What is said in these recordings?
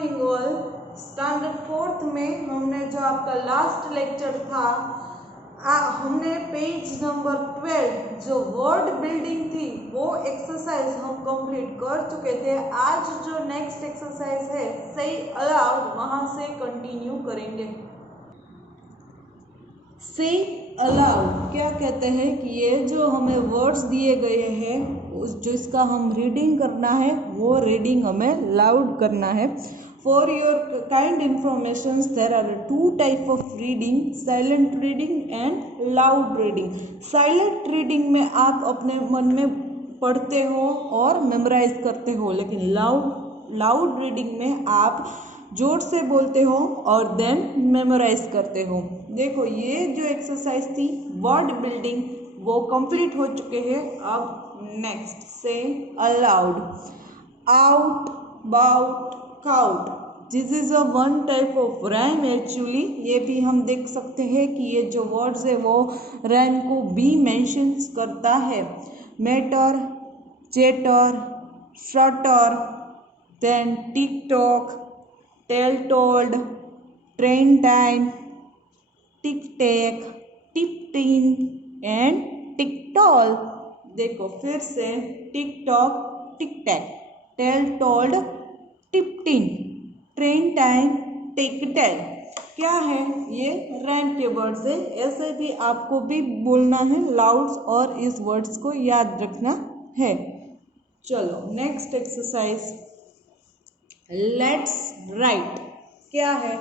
Morning all. Standard fourth में हमने जो आपका लास्ट लेक्चर था हमने पेज नंबर 12 जो वर्ड बिल्डिंग थी वो एक्सरसाइज हम कंप्लीट कर चुके थे। आज जो नेक्स्ट एक्सरसाइज है से अलाउड वहां से कंटिन्यू करेंगे। से अलाउड क्या कहते हैं कि ये जो हमें वर्ड्स दिए गए हैं जो इसका हम रीडिंग करना है वो रीडिंग हमें लाउड करना है। For your kind information there are two type of reading, silent reading and loud reading. Silent reading में आप अपने मन में पढ़ते हो और मेमोराइज करते हो, लेकिन लाउड रीडिंग में आप जोर से बोलते हो और देन मेमोराइज करते हो। देखो ये जो एक्सरसाइज थी वर्ड बिल्डिंग वो कंप्लीट हो चुके हैं। अब नेक्स्ट से aloud, out, bout, cout. This is a one type of rhyme actually. ये भी हम देख सकते हैं कि ये जो वर्ड्स है वो राइम को भी मेंशन करता है। Matter, chatter, shutter, then tick tock, tell told, train time, tick take, tip teen and tick tall. देखो फिर से tick tock, tick tack, tell told, tip teen, train time, tick tell. क्या है ये राइम के words है। ऐसे भी आपको भी बोलना है लाउड्स और इस वर्ड्स को याद रखना है। चलो नेक्स्ट एक्सरसाइज लेट्स राइट। क्या है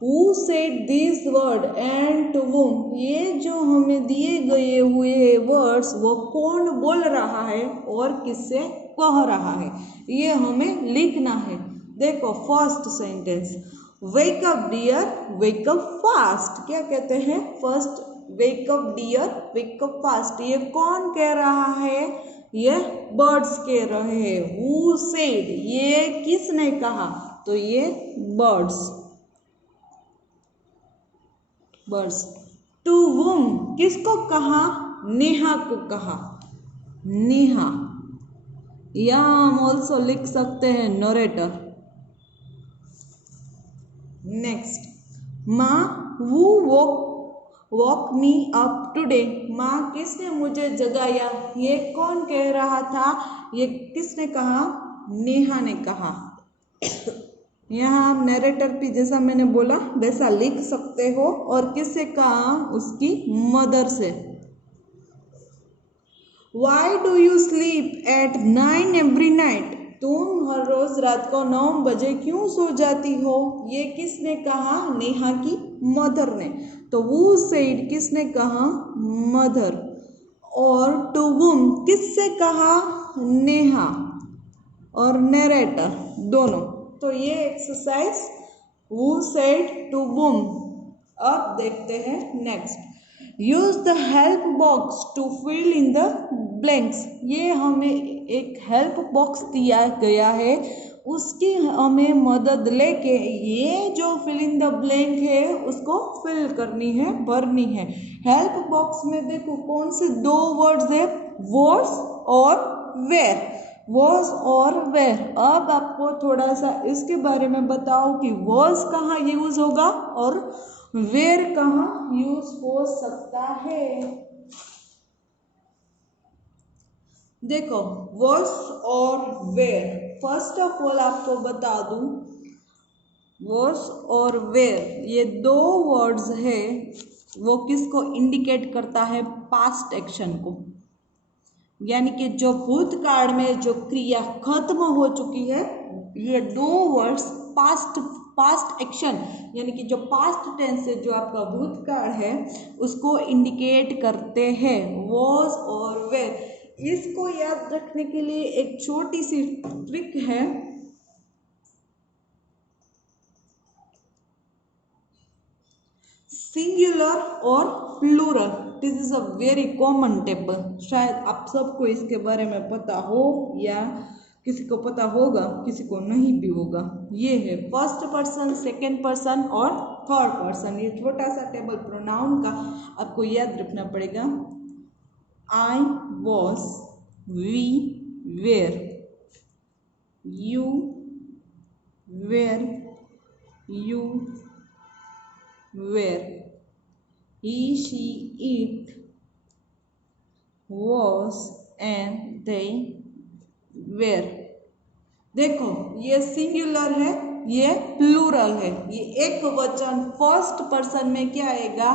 Who said these word and to whom? ये जो हमें दिए गए हुए वर्ड्स वो कौन बोल रहा है और किससे कह रहा है ये हमें लिखना है। देखो first sentence wake up dear, wake up fast. क्या कहते हैं first wake up dear, wake up fast. ये कौन कह रहा है? ये बर्ड्स कह रहे हैं। Who said? ये किसने कहा? तो ये बर्ड्स। टू वुम किसको कहा? नेहा को कहा। नेहा। यहाँ हम ऑल्सो लिख सकते हैं नरेटर। नेक्स्ट माँ वू वॉक मी अप टुडे। माँ किसने मुझे जगाया? ये कौन कह रहा था? ये किसने कहा? नेहा ने कहा। यहाँ आप नरेटर भी जैसा मैंने बोला वैसा लिख सकते हो और किससे कहा? उसकी मदर से। Why do you sleep at 9 every night? तुम हर रोज रात को 9 बजे क्यों सो जाती हो? ये किसने कहा? नेहा की मदर ने। तो who said किसने कहा? मदर। और to whom किससे कहा? नेहा और नरेटर दोनों। तो ये exercise who said to whom। अब देखते हैं next use the help box to fill in the blanks. ये हमें एक हेल्प बॉक्स दिया गया है उसकी हमें मदद लेके ये जो फिल इन द ब्लैंक है उसको फिल करनी है, भरनी है। हेल्प बॉक्स में देखो कौन से दो वर्ड्स है, वॉस और वेयर। वॉज और वेयर। अब आपको थोड़ा सा इसके बारे में बताओ कि वॉज कहाँ यूज होगा और वेयर कहाँ यूज हो सकता है। देखो वॉज और वेयर, फर्स्ट ऑफ ऑल आपको बता दूं वॉज और वेयर ये दो वर्ड्स है वो किसको इंडिकेट करता है? पास्ट एक्शन को। यानी कि जो भूतकाल में जो क्रिया खत्म हो चुकी है ये दो वर्ड्स पास्ट एक्शन यानी कि जो पास्ट टेंस है जो आपका भूतकाल है उसको इंडिकेट करते हैं वॉज और वेयर। इसको याद रखने के लिए एक छोटी सी ट्रिक है। सिंगुलर और plural, this is a very common table. शायद आप सबको इसके बारे में पता हो या किसी को पता होगा, किसी को नहीं भी होगा। ये है फर्स्ट पर्सन, सेकेंड पर्सन और थर्ड पर्सन। ये छोटा सा टेबल प्रोनाउन का आपको याद रखना पड़ेगा। I was, we were, you where you were, he she it was and they were। देखो ये सिंगुलर है, ये प्लूरल है। ये एक वचन फर्स्ट पर्सन में क्या आएगा,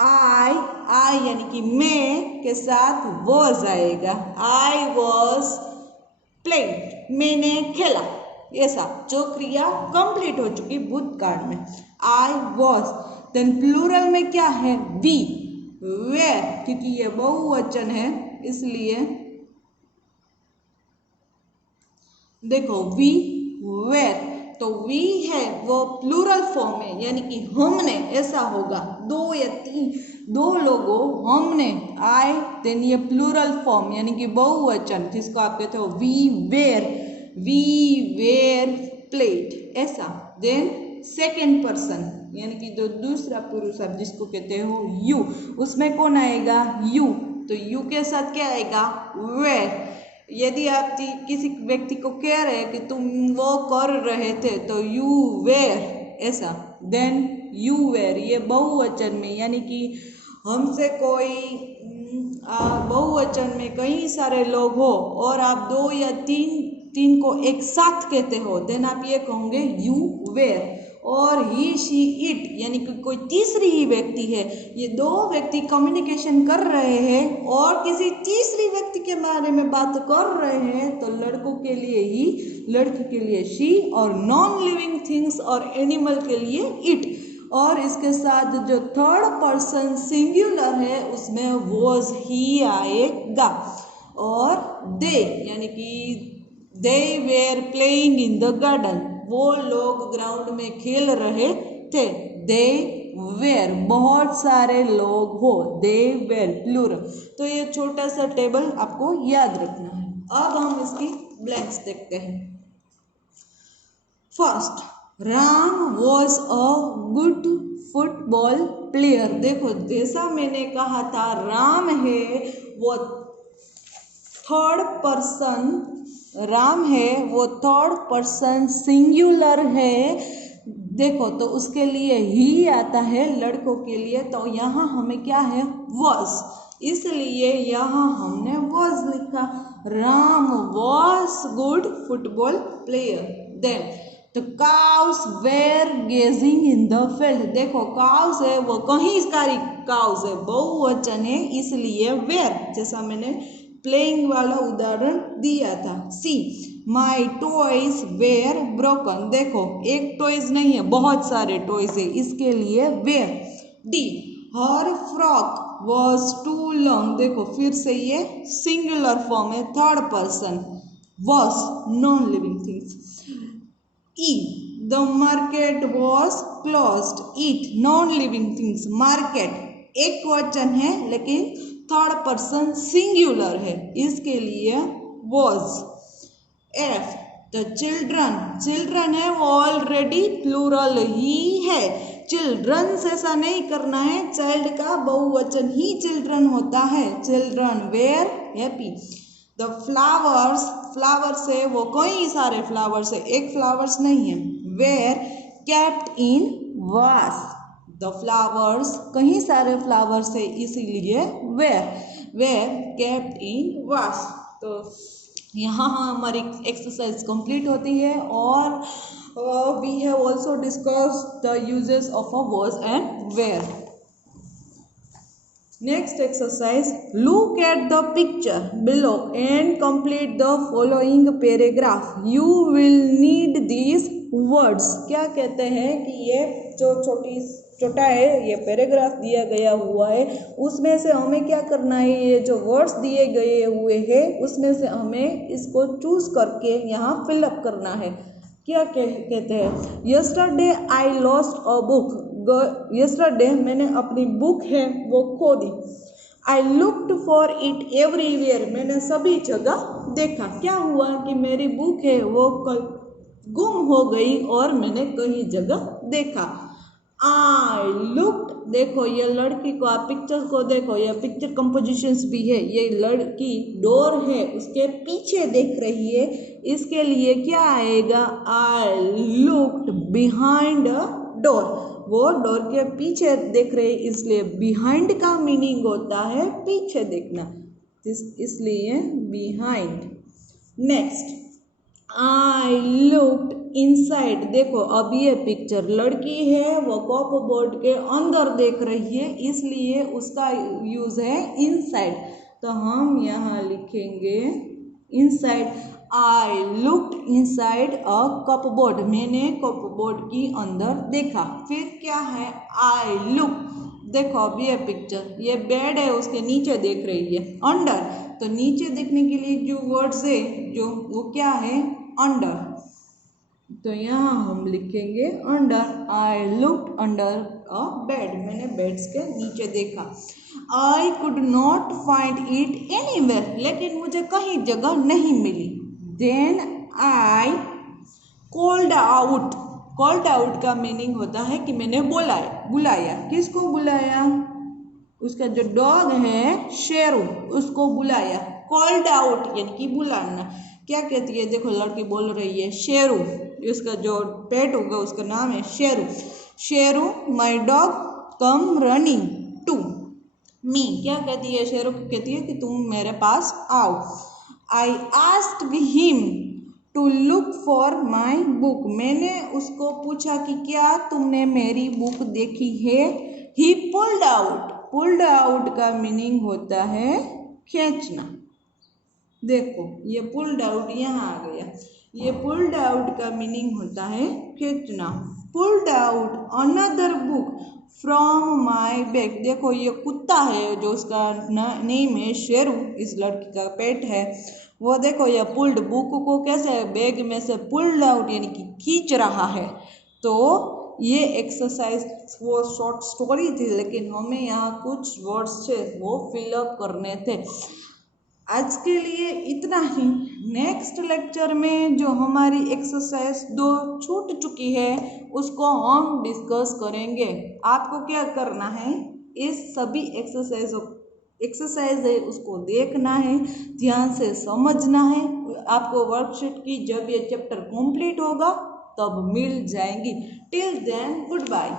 आई यानी कि मैं के साथ वॉज आएगा। आई वॉज प्लेइंग, मैंने खेला, ऐसा जो क्रिया कंप्लीट हो चुकी भूतकाल में। I was. देन प्लूरल में क्या है, वी वेर, क्योंकि ये बहुवचन है इसलिए देखो वी वेर, तो वी है वो प्लूरल फॉर्म है, यानी कि हमने, ऐसा होगा दो या तीन, दो लोगों, हमने, आई, देन ये प्लूरल फॉर्म यानी कि बहुवचन जिसको आप कहते हो वी वेर प्लेट, ऐसा। देन सेकेंड पर्सन यानी कि जो दूसरा पुरुष आप जिसको कहते हो यू, उसमें कौन आएगा, यू, तो यू के साथ क्या आएगा, वेर। यदि आप किसी व्यक्ति को कह रहे हैं कि तुम वो कर रहे थे तो यू वेर, ऐसा। देन यू वेर ये बहुवचन में, यानी कि हमसे कोई बहुवचन में कई सारे लोग हो और आप दो या तीन को एक साथ कहते हो, देन आप ये कहोगे यू वेर। और ही शी इट यानी कि कोई तीसरी ही व्यक्ति है, ये दो व्यक्ति कम्युनिकेशन कर रहे हैं और किसी तीसरी व्यक्ति के बारे में बात कर रहे हैं, तो लड़कों के लिए ही, लड़की के लिए शी, और नॉन लिविंग थिंग्स और एनिमल के लिए इट। और इसके साथ जो थर्ड पर्सन सिंगुलर है उसमें वॉज ही आएगा। और दे यानी कि they were playing in the garden, वो लोग ग्राउंड में खेल रहे थे। दे वेर बहुत सारे लोग हो, दे वेर प्लूरल। तो ये छोटा सा टेबल आपको याद रखना है। अब हम इसकी ब्लैंक्स देखते हैं। First, Ram was a good football player. देखो जैसा मैंने कहा था, राम है वो थर्ड पर्सन, राम है वो थर्ड पर्सन सिंगुलर है। देखो तो उसके लिए ही आता है लड़कों के लिए, तो यहाँ हमें क्या है, वॉज, इसलिए यहाँ हमने वॉज लिखा। Ram was good football player. Then the cows were gazing in the field. देखो काउस है वो कहीं सारी काउस है, बहुवचन है इसलिए वेर, जैसा मैंने प्लेइंग वाला उदाहरण दिया था। सी माई टॉयज वेर ब्रोकन। देखो एक टॉयज नहीं है, बहुत सारे टॉयज है, इसके लिए were. The her frock was too long. देखो फिर से ये सिंगुलर फॉर्म है, third person, was non living things. ई the market was closed. It non living things, market एक वचन है लेकिन थर्ड पर्सन सिंगुलर है, इसके लिए was. F the children, children है वो ऑलरेडी प्लूरल ही है। चिल्ड्रन से ऐसा नहीं करना है, चाइल्ड का बहुवचन ही चिल्ड्रन होता है। Children were happy. The flowers, flowers है वो कई सारे फ्लावर्स है, एक फ्लावर्स नहीं है। वेर केप्ट इन वास। द फ्लावर्स कहीं सारे फ्लावर्स है इसीलिए वेर केप्ट इन वास। तो यहाँ हमारी एक्सरसाइज कंप्लीट होती है और we have also discuss the uses of a was and were. Next exercise, look at the picture below and complete the following paragraph. You will need these words. क्या कहते हैं कि ये जो छोटा है ये पैराग्राफ दिया गया हुआ है, उसमें से हमें क्या करना है, ये जो वर्ड्स दिए गए हुए हैं उसमें से हमें इसको चूज करके यहाँ फिलअप करना है। क्या कहते हैं, yesterday I lost a book. Yesterday मैंने अपनी बुक है वो खो दी। I looked for it everywhere, मैंने सभी जगह देखा। क्या हुआ कि मेरी बुक है वो गुम हो गई और मैंने कई जगह देखा। आई लुक्ड, देखो ये लड़की को आप पिक्चर को देखो, ये पिक्चर कंपोजिशंस भी है। ये लड़की डोर है उसके पीछे देख रही है, इसके लिए क्या आएगा, I look looked behind a door, वो डोर के पीछे देख रहे, इसलिए बिहाइंड का मीनिंग होता है पीछे देखना, इसलिए behind. Next, I looked inside, देखो अब ये पिक्चर लड़की है, वो कपबोर्ड के अंदर देख रही है, इसलिए उसका यूज है इनसाइड। तो हम यहाँ लिखेंगे inside. I looked inside a cupboard, मैंने कपबोर्ड की अंदर देखा। फिर क्या है, आई लुक, देखो अब ये पिक्चर, ये बेड है, उसके नीचे देख रही है अंडर, तो नीचे देखने के लिए जो वर्ड्स है जो वो क्या है, अंडर। तो यहाँ हम लिखेंगे under. I looked under a bed, मैंने बेड्स के नीचे देखा। I could not find it anywhere, लेकिन मुझे कहीं जगह नहीं मिली। Then I called out, called out का मीनिंग होता है कि मैंने बुलाया। किसको बुलाया, उसका जो डॉग है शेरू, उसको बुलाया। कॉल्ड आउट यानी कि बुलाना। क्या कहती है, देखो लड़की बोल रही है शेरू, उसका जो पेट होगा उसका नाम है Sheru. Sheru my dog come running to me, क्या कहती है शेरू, कहती है कि तुम मेरे पास आओ। I asked him to look for my book, मैंने उसको पूछा कि क्या तुमने मेरी बुक देखी है। ही पुल्ड आउट, पुल्ड आउट का मीनिंग होता है खींचना। देखो ये पुल्ड आउट यहाँ आ गया, ये पुल्ड आउट का मीनिंग होता है खींचना। Pulled out another book from my bag, देखो ये कुत्ता है जो उसका नेम है शेरू, इस लड़की का पेट है वो, देखो ये पुल्ड बुक को कैसे बैग में से पुल्ड आउट यानी कि खींच रहा है। तो ये एक्सरसाइज वो शॉर्ट स्टोरी थी, लेकिन हमें यहाँ कुछ वर्ड्स थे वो फिलअप करने थे। आज के लिए इतना ही। नेक्स्ट लेक्चर में जो हमारी एक्सरसाइज 2 छूट चुकी है उसको हम डिस्कस करेंगे। आपको क्या करना है, इस सभी एक्सरसाइज है उसको देखना है, ध्यान से समझना है। आपको वर्कशीट की जब ये चैप्टर कंप्लीट होगा तब मिल जाएंगी। Till then good bye.